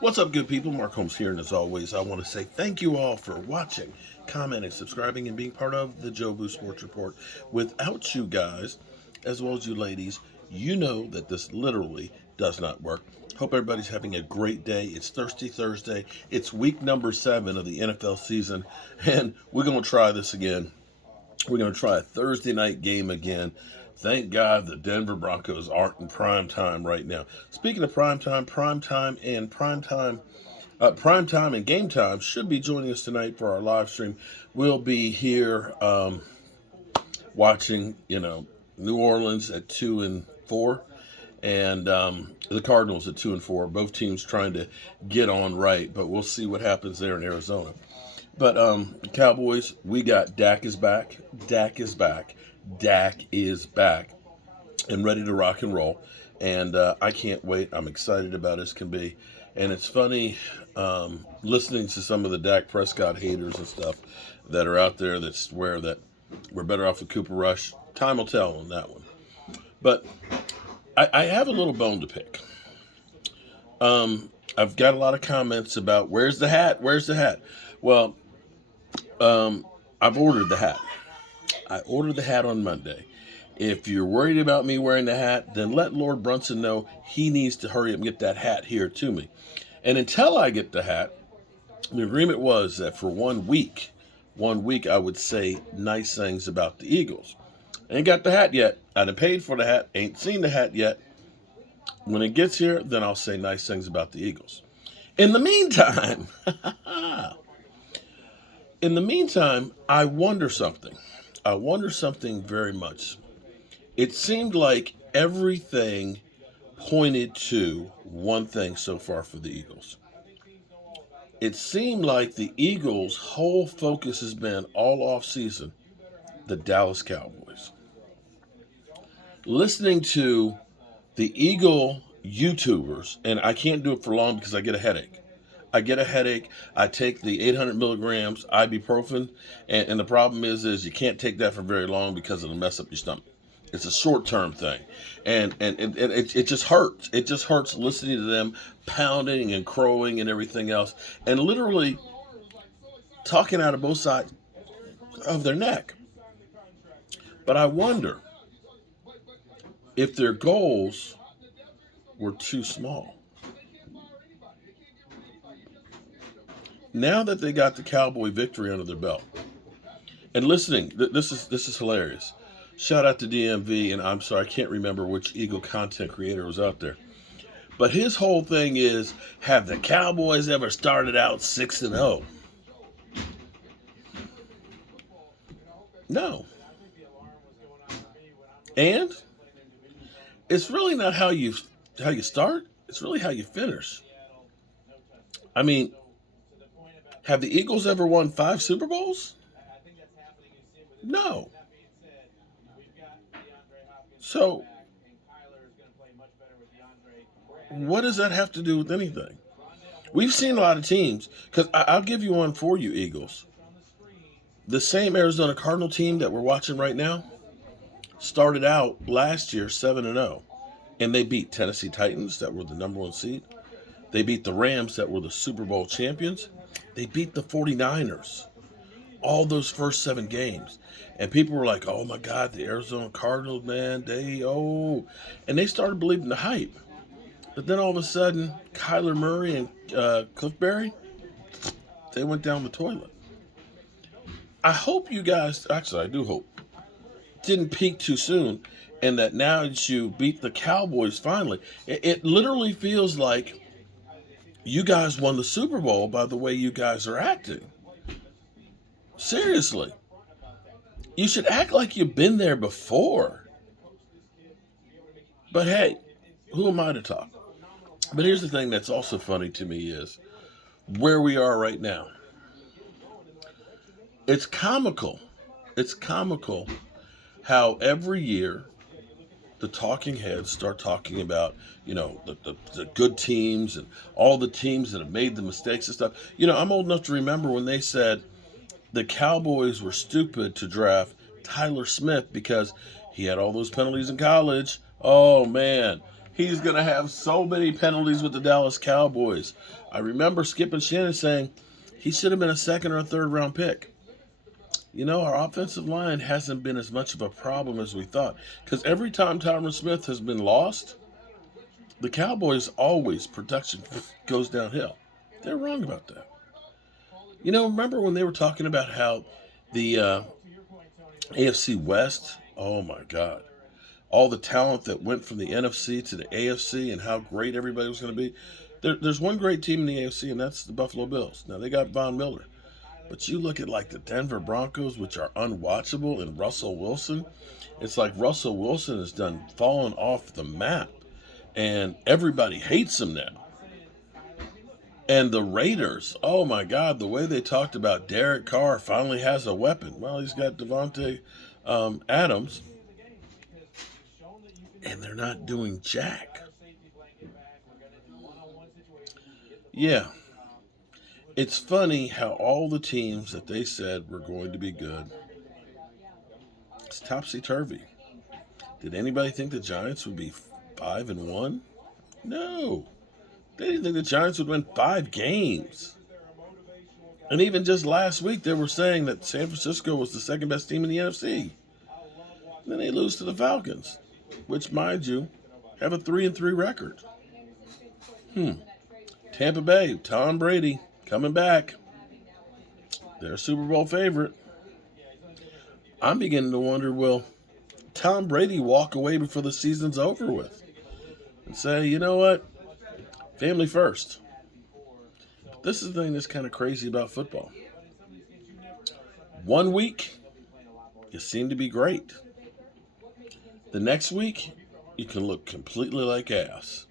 What's up, good people? Mark Holmes here, and as always, I want to say thank you all for watching, commenting, subscribing, and being part of the Jobu Sports Report. Without you guys, as well as you ladies, you know that this literally does not work. Hope everybody's having a great day. It's Thirsty Thursday. It's week number 7 of the NFL season, and we're going to try this again. We're going to try a Thursday night game again. Thank God the Denver Broncos aren't in prime time right now. Speaking of prime time and game time should be joining us tonight for our live stream. We'll be here watching, New Orleans at 2-4, and the Cardinals at 2-4. Both teams trying to get on right, but we'll see what happens there in Arizona. But Cowboys, we got Dak is back. Dak is back. Dak is back and ready to rock and roll. And I can't wait. I'm excited about it as can be. And it's funny listening to some of the Dak Prescott haters and stuff that are out there that swear that we're better off with Cooper Rush. Time will tell on that one. But I have a little bone to pick. I've got a lot of comments about where's the hat? Where's the hat? Well, I've ordered the hat. I ordered the hat on Monday. If you're worried about me wearing the hat, then let Lord Brunson know he needs to hurry up and get that hat here to me. And until I get the hat, the agreement was that for 1 week, I would say nice things about the Eagles. Ain't got the hat yet. I done paid for the hat. Ain't seen the hat yet. When it gets here, then I'll say nice things about the Eagles. In the meantime, I wonder something. I wonder something very much. It seemed like everything pointed to one thing so far for the Eagles. It seemed like the Eagles' whole focus has been all off season the Dallas Cowboys. Listening to the Eagle YouTubers, and I can't do it for long because I get a headache. I take the 800 milligrams ibuprofen, and the problem is you can't take that for very long because it'll mess up your stomach. It's a short-term thing, and it just hurts. It just hurts listening to them pounding and crowing and everything else, and literally talking out of both sides of their neck. But I wonder if their goals were too small. Now that they got the Cowboy victory under their belt, and listening, this is hilarious. Shout out to DMV, and I'm sorry, I can't remember which Eagle content creator was out there. But his whole thing is, have the Cowboys ever started out 6-0? No. And it's really not how you start, it's really how you finish. I mean, have the Eagles ever won 5 Super Bowls? No. So, what does that have to do with anything? We've seen a lot of teams, because I'll give you one for you, Eagles. The same Arizona Cardinal team that we're watching right now started out last year 7-0, and they beat Tennessee Titans, that were the number 1 seed. They beat the Rams, that were the Super Bowl champions. They beat the 49ers. All those first 7 games. And people were like, oh my God, the Arizona Cardinals, man, and they started believing the hype. But then all of a sudden, Kyler Murray and Cliff Berry, they went down the toilet. I hope you guys, actually I do hope, didn't peak too soon, and that now that you beat the Cowboys finally, it literally feels like you guys won the Super Bowl by the way you guys are acting. Seriously. You should act like you've been there before. But hey, who am I to talk? But here's the thing that's also funny to me is where we are right now. It's comical. It's comical how every year the talking heads start talking about, the good teams and all the teams that have made the mistakes and stuff. I'm old enough to remember when they said the Cowboys were stupid to draft Tyler Smith because he had all those penalties in college. Oh, man. He's going to have so many penalties with the Dallas Cowboys. I remember Skip and Shannon saying he should have been a second or a third round pick. Our offensive line hasn't been as much of a problem as we thought. Because every time Tyron Smith has been lost, the Cowboys always production goes downhill. They're wrong about that. Remember when they were talking about how the AFC West, oh my God, all the talent that went from the NFC to the AFC and how great everybody was going to be. There's one great team in the AFC, and that's the Buffalo Bills. Now, they got Von Miller. But you look at like the Denver Broncos, which are unwatchable, and Russell Wilson. It's like Russell Wilson has fallen off the map, and everybody hates him now. And the Raiders, oh my God, the way they talked about Derek Carr finally has a weapon. Well, he's got Devontae Adams, and they're not doing jack. Yeah. It's funny how all the teams that they said were going to be good, it's topsy-turvy. Did anybody think the Giants would be 5-1? No. They didn't think the Giants would win 5 games. And even just last week, they were saying that San Francisco was the second best team in the NFC. And then they lose to the Falcons, which, mind you, have a 3-3 record. Tampa Bay, Tom Brady, coming back. They're a Super Bowl favorite. I'm beginning to wonder, will Tom Brady walk away before the season's over with and say, you know what? Family first. This is the thing that's kind of crazy about football. 1 week, you seem to be great. The next week, you can look completely like ass.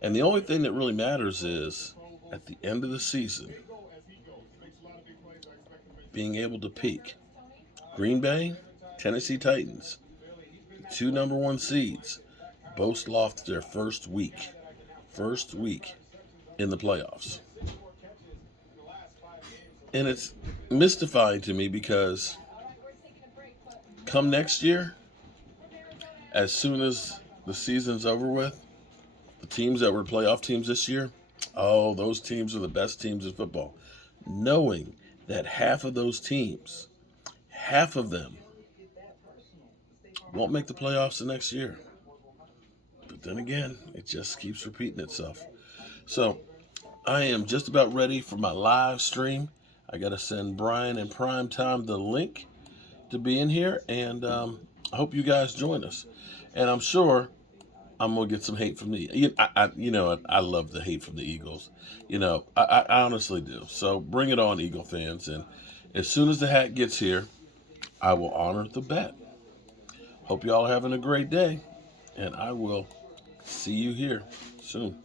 And the only thing that really matters is, at the end of the season, being able to peak. Green Bay, Tennessee Titans, 2 number 1 seeds, both lost their first week in the playoffs. And it's mystifying to me because come next year, as soon as the season's over with, the teams that were playoff teams this year, oh, those teams are the best teams in football. Knowing that half of those teams, half of them, won't make the playoffs the next year. But then again, it just keeps repeating itself. So I am just about ready for my live stream. I got to send Brian and Primetime the link to be in here, and I hope you guys join us. And I'm sure I'm gonna get some hate from I love the hate from the Eagles. I honestly do. So bring it on, Eagle fans. And as soon as the hat gets here, I will honor the bet. Hope y'all are having a great day, and I will see you here soon.